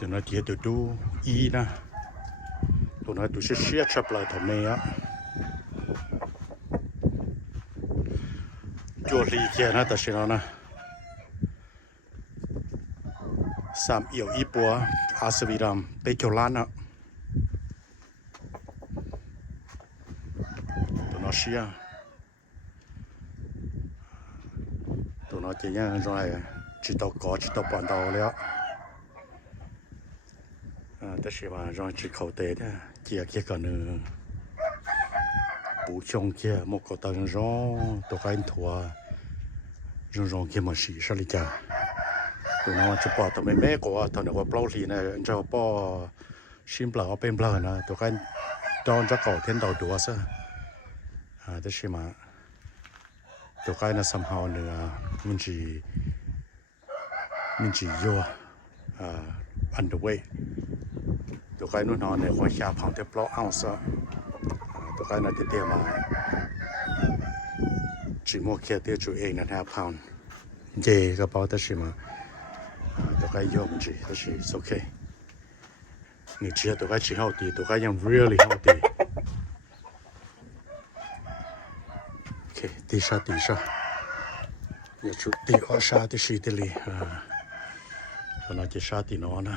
Den har de du Ina. Den har du ser chapla ta med. Jo li ke na ta shina. Sam io ipo asviram pecholana. Den har sia. Den har det yang rồi chỉ tao có chỉ tao bán tao了。但是嘛，让只口袋的，这个呢，不像这莫个当让都干拖，让这么事是哩家。ตัวนั้นจะปอตัวไม่กว่าตอนนี้ว่าเปล่าลีนะจะปอชิมเปล่าเป็นเปล่านะตัวกันตอนจะก่อเทียนดาวดัวซะแต่ใช่ไหมตัวกันนะ somehow เนื้อมันจีโย่underway ตัวกันนู่นนอนในหัวชาพังเทปล้อเอาซะตัวกันน่ะเตี้ยมาจีโมเคียเตี้ยจูเองนะ5 pound เจก็เปล่าแต่ใช่ไหมตัวกันโยมจีแต่ใช่ it's okay นี่จีตัวกันจี healthy ตัวกันยัง really healthy โอเคตีชาอย่าชุดตีอชาที่ชีติลีตอนนั้นจะชาตินอนนะ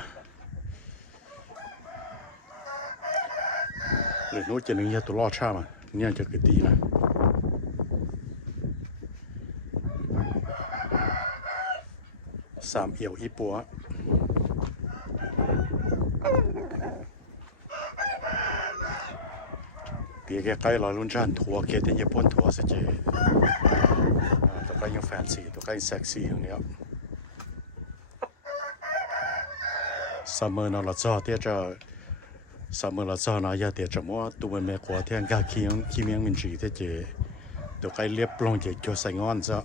หรือนู้จะนึงตัวรอดชามันเนี่ยจะเกิดดีนะ3เอี่ยวอีปัวเปียกใกล้ลอยลุ้นจานทัวร์เกตญี่ปุ่นทัวร์สิเจตัวก็ยังแฟนซีตัวก็ยังเซ็กซี่อย่างเนี้ยซัมเมอร์นอร์จ้าเตี้ยจะซัมเมอร์ละจ้านะยาเตี้ยจะมัวตัวแม่ขวาเที่ยงกาขี้เมียงมินจีเตี้ยเจตัวก็เรียบลงเจจใส่งอนจ้ะ